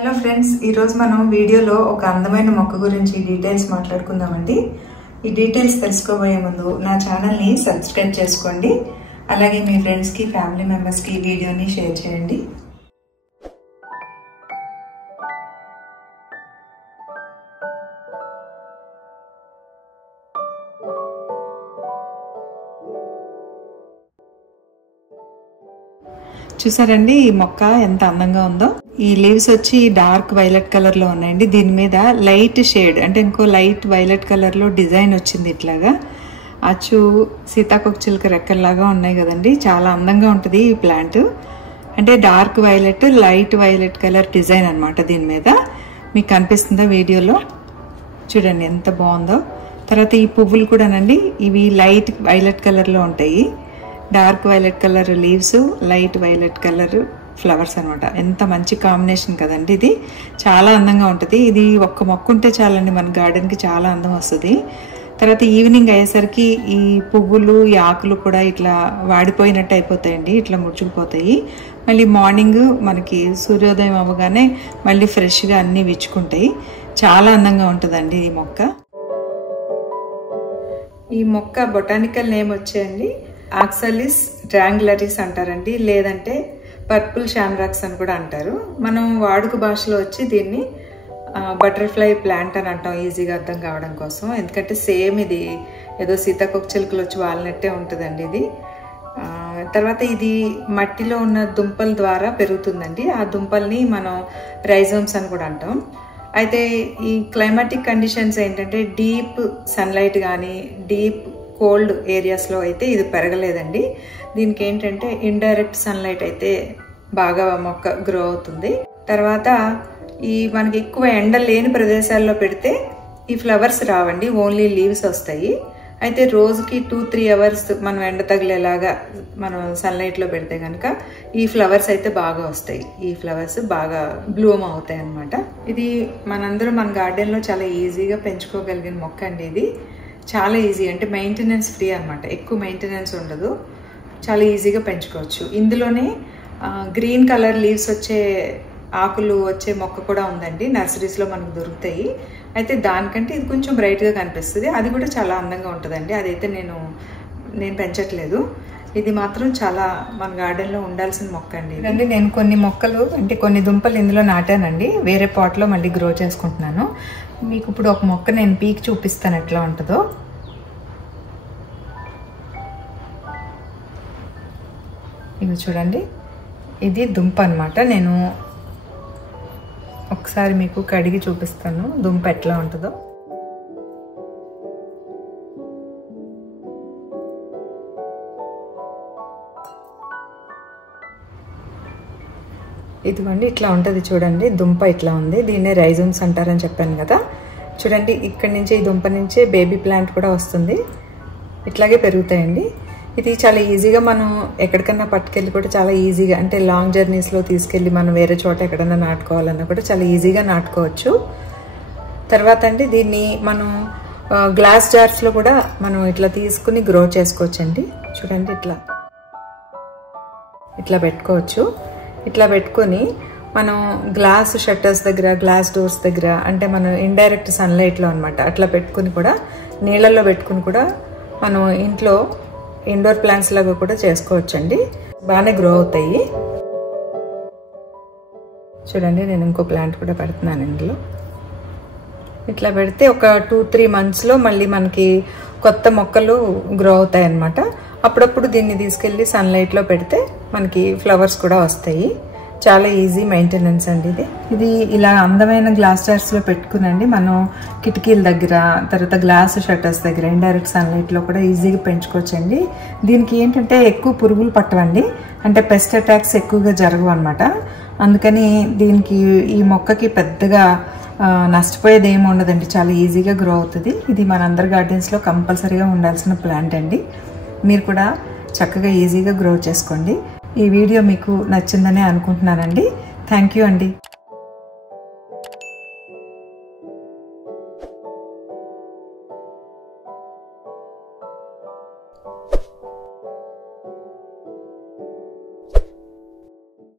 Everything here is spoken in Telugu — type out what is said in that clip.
హలో ఫ్రెండ్స్, ఈరోజు మనం వీడియోలో ఒక అందమైన మొక్క గురించి డీటెయిల్స్ మాట్లాడుకుందామండి. ఈ డీటెయిల్స్ తెలుసుకోబోయే ముందు నా ఛానల్ని సబ్స్క్రైబ్ చేసుకోండి. అలాగే మీ ఫ్రెండ్స్కి, ఫ్యామిలీ మెంబర్స్కి ఈ వీడియోని షేర్ చేయండి. చూసారండి ఈ మొక్క ఎంత అందంగా ఉందో. ఈ లీవ్స్ వచ్చి డార్క్ వైలెట్ కలర్ లో ఉన్నాయండి. దీని మీద లైట్ షేడ్ అంటే ఇంకో లైట్ వైలెట్ కలర్ లో డిజైన్ వచ్చింది. ఇట్లాగా అచ్చు సీతాకోకచిలుక రెక్కల్లాగా ఉన్నాయి కదండి. చాలా అందంగా ఉంటుంది ఈ ప్లాంట్. అంటే dark violet, light violet colour design అనమాట. దీని మీద మీకు కనిపిస్తుందో వీడియోలో చూడండి ఎంత బాగుందో. తర్వాత ఈ పువ్వులు కూడానండి, ఇవి లైట్ వైలెట్ కలర్ లో ఉంటాయి. Dark violet colour leaves, light violet colour flowers అనమాట. ఎంత మంచి కాంబినేషన్ కదండి. ఇది చాలా అందంగా ఉంటుంది. ఇది ఒక్క మొక్క ఉంటే చాలండి మన గార్డెన్కి చాలా అందం వస్తుంది. తర్వాత ఈవినింగ్ అయ్యేసరికి ఈ పువ్వులు, ఈ ఆకులు కూడా ఇట్లా వాడిపోయినట్టు అయిపోతాయండి, ఇట్లా ముడుచుకుపోతాయి. మళ్ళీ మార్నింగ్ మనకి సూర్యోదయం అవ్వగానే మళ్ళీ ఫ్రెష్గా అన్నీ విచ్చుకుంటాయి. చాలా అందంగా ఉంటుందండి ఈ మొక్క. ఈ మొక్క బొటానికల్ నేమ్ వచ్చేయండి ఆక్సాలిస్ ట్రయాంగులరిస్ అంటారండి, లేదంటే పర్పుల్ షామ్రాక్స్ అని కూడా అంటారు. మనం వాడుక భాషలో వచ్చి దీన్ని బటర్ఫ్లై ప్లాంట్ అని అంటాం, ఈజీగా అర్థం కావడం కోసం. ఎందుకంటే సేమ్ ఇది ఏదో సీతాకోకచిలుకలు వచ్చి వాలినట్టే ఉంటుందండి ఇది. తర్వాత ఇది మట్టిలో ఉన్న దుంపల ద్వారా పెరుగుతుందండి. ఆ దుంపల్ని మనం రైజోమ్స్ అని కూడా అంటాం. అయితే ఈ క్లైమాటిక్ కండిషన్స్ ఏంటంటే డీప్ సన్లైట్ కానీ డీప్ కోల్డ్ ఏరియాస్లో అయితే ఇది పెరగలేదండి. దీనికి ఏంటంటే ఇండైరెక్ట్ సన్లైట్ అయితే బాగా మొక్క గ్రో అవుతుంది. తర్వాత ఈ మనకి ఎక్కువ ఎండ లేని ప్రదేశాల్లో పెడితే ఈ ఫ్లవర్స్ రావండి, ఓన్లీ లీవ్స్ వస్తాయి. అయితే రోజుకి 2-3 అవర్స్ మనం ఎండ తగిలేలాగా మనం సన్లైట్లో పెడితే కనుక ఈ ఫ్లవర్స్ అయితే బాగా వస్తాయి. ఈ ఫ్లవర్స్ బాగా బ్లూమ్ అవుతాయి అన్నమాట. ఇది మనందరం మన గార్డెన్లో చాలా ఈజీగా పెంచుకోగలిగిన మొక్క అండి. ఇది చాలా ఈజీ, అంటే మెయింటెనెన్స్ ఫ్రీ అనమాట. ఎక్కువ మెయింటెనెన్స్ ఉండదు, చాలా ఈజీగా పెంచుకోవచ్చు. ఇందులోనే గ్రీన్ కలర్ లీవ్స్ వచ్చే ఆకులు వచ్చే మొక్క కూడా ఉందండి, నర్సరీస్లో మనకు దొరుకుతాయి. అయితే దానికంటే ఇది కొంచెం బ్రైట్గా కనిపిస్తుంది. అది కూడా చాలా అందంగా ఉంటుందండి. అదైతే నేను పెంచట్లేదు. ఇది మాత్రం చాలా మన గార్డెన్లో ఉండాల్సిన మొక్క అండి. ఇదండి నేను కొన్ని మొక్కలు అంటే కొన్ని దుంపలు ఇందులో నాటానండి, వేరే పాట్లో మళ్ళీ గ్రో చేసుకుంటున్నాను. మీకు ఇప్పుడు ఒక మొక్క నేను పీక్ చూపిస్తాను ఎట్లా ఉంటుందో. ఇది చూడండి, ఇది దుంప అనమాట. నేను ఒకసారి మీకు కడిగి చూపిస్తాను దుంప ఎట్లా ఉంటుందో. ఇదిగోండి ఇట్లా ఉంటుంది చూడండి. దుంప ఇట్లా ఉంది. దీన్నే రైజోమ్స్ అంటారని చెప్పాను కదా. చూడండి ఇక్కడి నుంచి ఈ దుంప నుంచే బేబీ ప్లాంట్ కూడా వస్తుంది. ఇట్లాగే పెరుగుతాయండి. ఇది చాలా ఈజీగా మనం ఎక్కడికన్నా పట్టుకెళ్ళి కూడా చాలా ఈజీగా, అంటే లాంగ్ జర్నీస్లో తీసుకెళ్ళి మనం వేరే చోట ఎక్కడన్నా నాటుకోవాలన్నా కూడా చాలా ఈజీగా నాటుకోవచ్చు. తర్వాత అండి దీన్ని మనం గ్లాస్ జార్స్లో కూడా మనం ఇట్లా తీసుకుని గ్రో చేసుకోవచ్చండి. చూడండి ఇట్లా పెట్టుకోవచ్చు. ఇట్లా పెట్టుకొని మనం గ్లాస్ షట్టర్స్ దగ్గర, గ్లాస్ డోర్స్ దగ్గర, అంటే మనం ఇండైరెక్ట్ సన్లైట్లో అనమాట అట్లా పెట్టుకుని కూడా, నీళ్ళల్లో పెట్టుకుని కూడా మనం ఇంట్లో ఇండోర్ ప్లాంట్స్ లాగా కూడా చేసుకోవచ్చండి. బాగానే గ్రో అవుతాయి. చూడండి నేను ఇంకో ప్లాంట్ కూడా పెడుతున్నాను ఇందులో. ఇట్లా పెడితే ఒక 2-3 మంత్స్లో మళ్ళీ మనకి కొత్త మొక్కలు గ్రో అవుతాయి అన్నమాట. అప్పుడప్పుడు దీన్ని తీసుకెళ్ళి సన్లైట్లో పెడితే మనకి ఫ్లవర్స్ కూడా వస్తాయి. చాలా ఈజీ మెయింటెనెన్స్ అండి ఇది. ఇలా అందమైన గ్లాస్ జార్స్లో పెట్టుకునండి మనం కిటికీల దగ్గర, తర్వాత గ్లాస్ షట్టర్స్ దగ్గర ఇండైరెక్ట్ సన్లైట్లో కూడా ఈజీగా పెంచుకోవచ్చండి. దీనికి ఏంటంటే ఎక్కువ పురుగులు పట్టవండి, అంటే పెస్ట్ అటాక్స్ ఎక్కువగా జరగవు అనమాట. అందుకని దీనికి ఈ మొక్కకి పెద్దగా నష్టపోయేది ఏమి ఉండదండి, చాలా ఈజీగా గ్రో అవుతుంది. ఇది మనందరి గార్డెన్స్లో కంపల్సరీగా ఉండాల్సిన ప్లాంట్ అండి. మీరు కూడా చక్కగా ఈజీగా గ్రో చేసుకోండి. ఈ వీడియో మీకు నచ్చిందనే అనుకుంటున్నానండి. థ్యాంక్ యూ అండి.